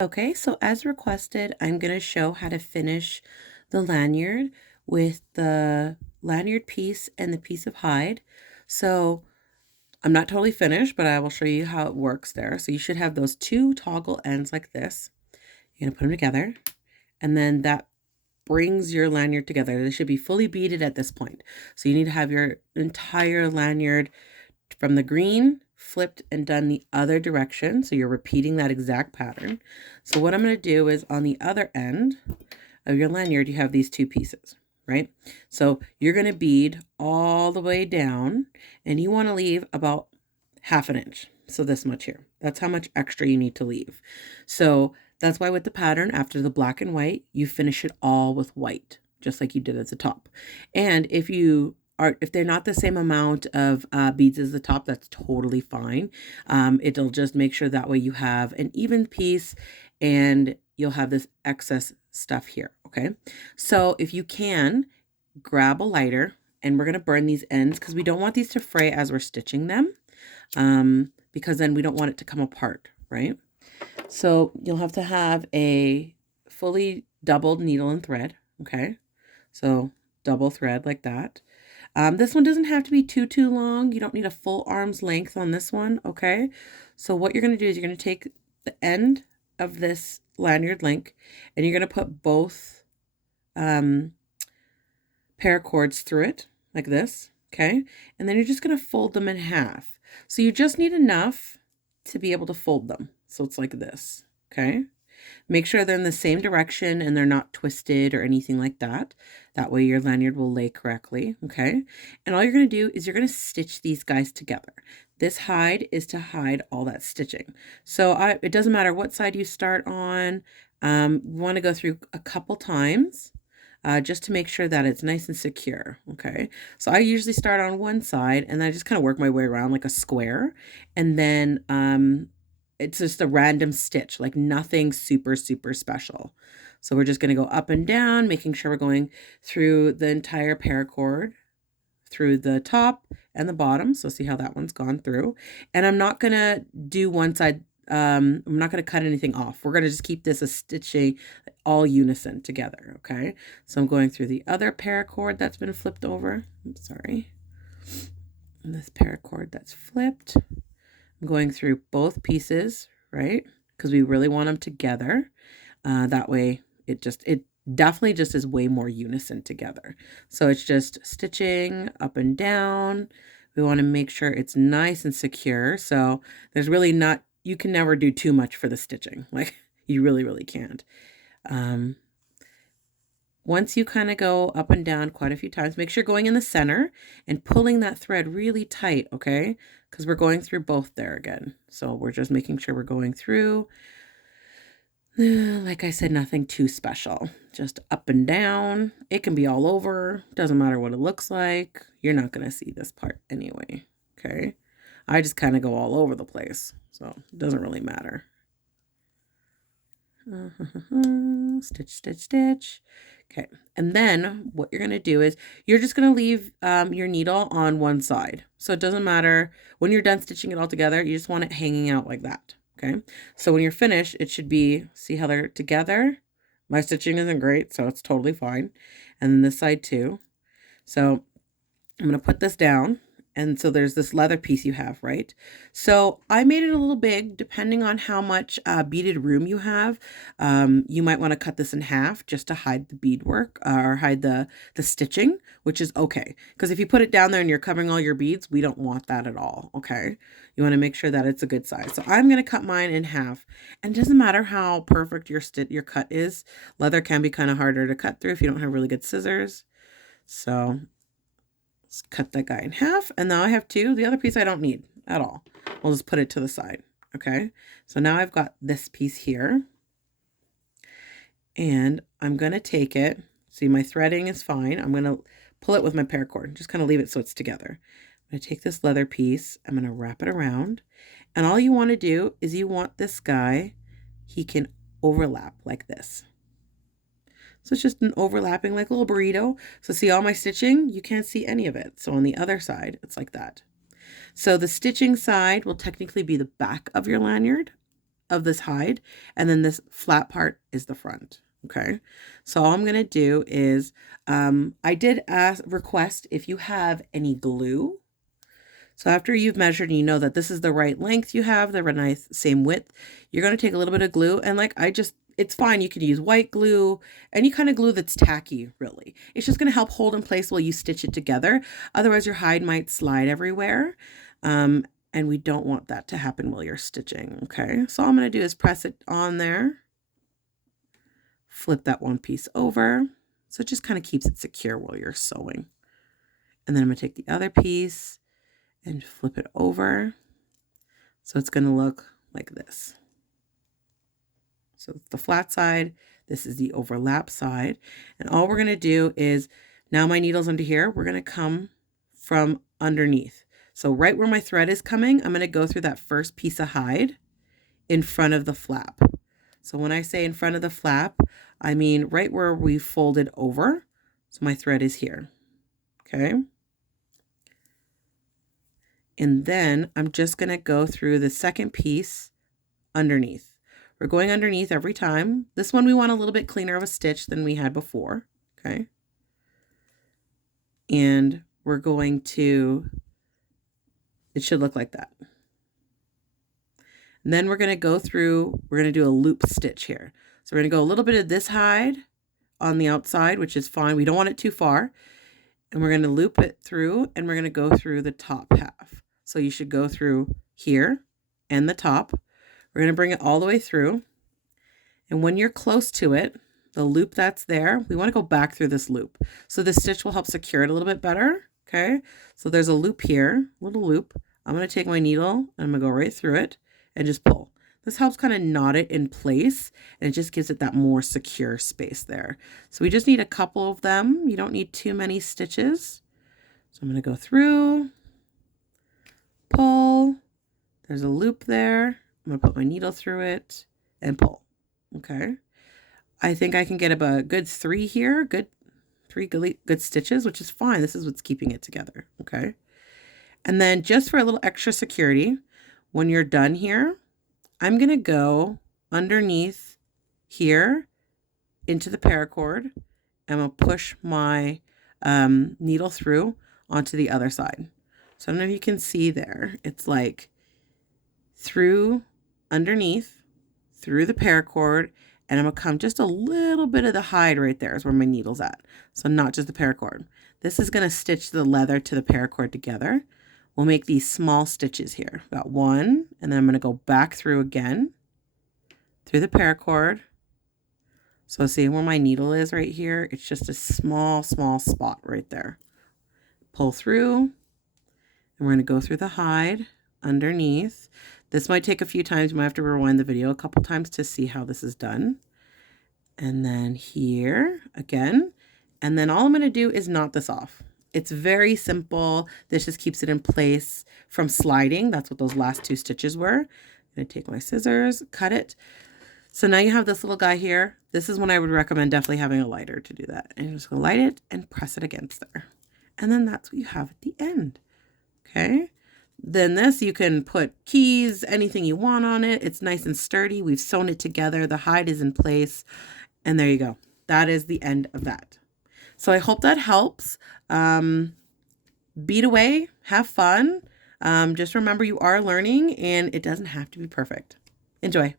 Okay, so as requested, I'm going to show how to finish the lanyard with the lanyard piece and the piece of hide. So I'm not totally finished, but I will show you how it works there. So you should have those two toggle ends like this. You're going to put them together, and then that brings your lanyard together. They should be fully beaded at this point. So you need to have your entire lanyard from the green flipped and done the other direction. So you're repeating that exact pattern. So what I'm going to do is on the other end of your lanyard, you have these two pieces, right? So you're going to bead all the way down, and you want to leave about 1/2 inch. So this much here. That's how much extra you need to leave. So that's why with the pattern, after the black and white, you finish it all with white, just like you did at the top. And if they're not the same amount of beads as the top, that's totally fine. It'll just make sure that way you have an even piece and you'll have this excess stuff here, okay? So if you can, grab a lighter, and we're going to burn these ends because we don't want these to fray as we're stitching them, because then we don't want it to come apart, right? So you'll have to have a fully doubled needle and thread, okay? So double thread like that. This one doesn't have to be too long. You don't need a full arm's length on this one, okay? So what you're going to do is you're going to take the end of this lanyard link, and you're going to put both paracords through it like this, okay? And then you're just going to fold them in half. So you just need enough to be able to fold them. So it's like this, okay? Make sure they're in the same direction and they're not twisted or anything like that. That way your lanyard will lay correctly, okay? And all you're going to do is you're going to stitch these guys together. This hide is to hide all that stitching. So it doesn't matter what side you start on. You want to go through a couple times just to make sure that it's nice and secure, okay? So I usually start on one side and then I just kind of work my way around like a square, and then it's just a random stitch, like nothing super special. So we're just going to go up and down, making sure we're going through the entire paracord, through the top and the bottom. So see how that one's gone through. And I'm not going to do one side. I'm not going to cut anything off. We're going to just keep this a stitching all unison together. Okay. So I'm going through the other paracord that's been flipped over. I'm sorry. And this paracord that's flipped. I'm going through both pieces, right? Because we really want them together. That way it definitely just is way more unison together. So it's just stitching up and down. We want to make sure it's nice and secure. So there's really not, you can never do too much for the stitching. Like you really can't. Once you kind of go up and down quite a few times, make sure you're going in the center and pulling that thread really tight, okay? Because we're going through both there again. So we're just making sure we're going through. Like I said, nothing too special. Just up and down. It can be all over. Doesn't matter what it looks like. You're not going to see this part anyway, okay? I just kind of go all over the place, so it doesn't really matter. Stitch, stitch, stitch. Okay, and then what you're going to do is you're just going to leave your needle on one side. So it doesn't matter when you're done stitching it all together, you just want it hanging out like that. Okay, so when you're finished, it should be, see how they're together? My stitching isn't great, so it's totally fine. And then this side too. So I'm going to put this down. And so there's this leather piece you have, right? So I made it a little big, depending on how much beaded room you have. You might want to cut this in half just to hide the beadwork or hide the stitching, which is okay. Because if you put it down there and you're covering all your beads, we don't want that at all, okay? You want to make sure that it's a good size. So I'm going to cut mine in half. And it doesn't matter how perfect your cut is. Leather can be kind of harder to cut through if you don't have really good scissors. So cut that guy in half, and now I have two. The other piece I don't need at all. We'll just put it to the side. Okay, so now I've got this piece here, and I'm going to take it. See, my threading is fine. I'm going to pull it with my paracord. Just kind of leave it so it's together. I'm going to take this leather piece. I'm going to wrap it around, and all you want to do is you want this guy, he can overlap like this. So it's just an overlapping like a little burrito. So see all my stitching? You can't see any of it. So on the other side, it's like that. So the stitching side will technically be the back of your lanyard. of this hide, and then this flat part is the front. Okay, so all I'm gonna do is, I did request if you have any glue. So after you've measured and you know that this is the right length you have, the nice same width, you're going to take a little bit of glue, and like it's fine. You can use white glue, any kind of glue that's tacky, really. It's just going to help hold in place while you stitch it together. Otherwise your hide might slide everywhere. And we don't want that to happen while you're stitching. Okay, so all I'm going to do is press it on there, flip that one piece over. So it just kind of keeps it secure while you're sewing. And then I'm going to take the other piece and flip it over. So it's going to look like this. So it's the flat side, this is the overlap side. And all we're going to do is, now my needle's under here, we're going to come from underneath. So right where my thread is coming, I'm going to go through that first piece of hide in front of the flap. So when I say in front of the flap, I mean right where we folded over. So my thread is here. Okay. And then I'm just going to go through the second piece underneath. We're going underneath every time. This one we want a little bit cleaner of a stitch than we had before. Okay. And we're going to, it should look like that. And then we're going to go through, we're going to do a loop stitch here. So we're going to go a little bit of this hide on the outside, which is fine. We don't want it too far. And we're going to loop it through, and we're going to go through the top half. So you should go through here and the top. We're going to bring it all the way through. And when you're close to it, the loop that's there, we want to go back through this loop. So this stitch will help secure it a little bit better. Okay. So there's a loop here, little loop. I'm going to take my needle and I'm going to go right through it and just pull. This helps kind of knot it in place, and it just gives it that more secure space there. So we just need a couple of them. You don't need too many stitches. So I'm going to go through, pull, there's a loop there. I'm going to put my needle through it and pull. Okay. I think I can get about a good 3 here, three good stitches, which is fine. This is what's keeping it together. Okay. And then just for a little extra security, when you're done here, I'm going to go underneath here into the paracord. I'm going to push my needle through onto the other side. So I don't know if you can see there. It's like through underneath, through the paracord, and I'm going to come just a little bit of the hide right there is where my needle's at. So not just the paracord. This is going to stitch the leather to the paracord together. We'll make these small stitches here. Got one, and then I'm going to go back through again, through the paracord. So see where my needle is right here? It's just a small spot right there. Pull through, and we're going to go through the hide underneath. This might take a few times. You might have to rewind the video a couple times to see how this is done. And then here again. And then all I'm going to do is knot this off. It's very simple. This just keeps it in place from sliding. That's what those last 2 stitches were. I'm going to take my scissors, cut it. So now you have this little guy here. This is when I would recommend definitely having a lighter to do that. And you're just going to light it and press it against there. And then that's what you have at the end. Okay. Then this, you can put keys, anything you want on it. It's nice and sturdy. We've sewn it together. The hide is in place. And there you go. That is the end of that. So I hope that helps. Beat away, have fun. Just remember you are learning and it doesn't have to be perfect. Enjoy.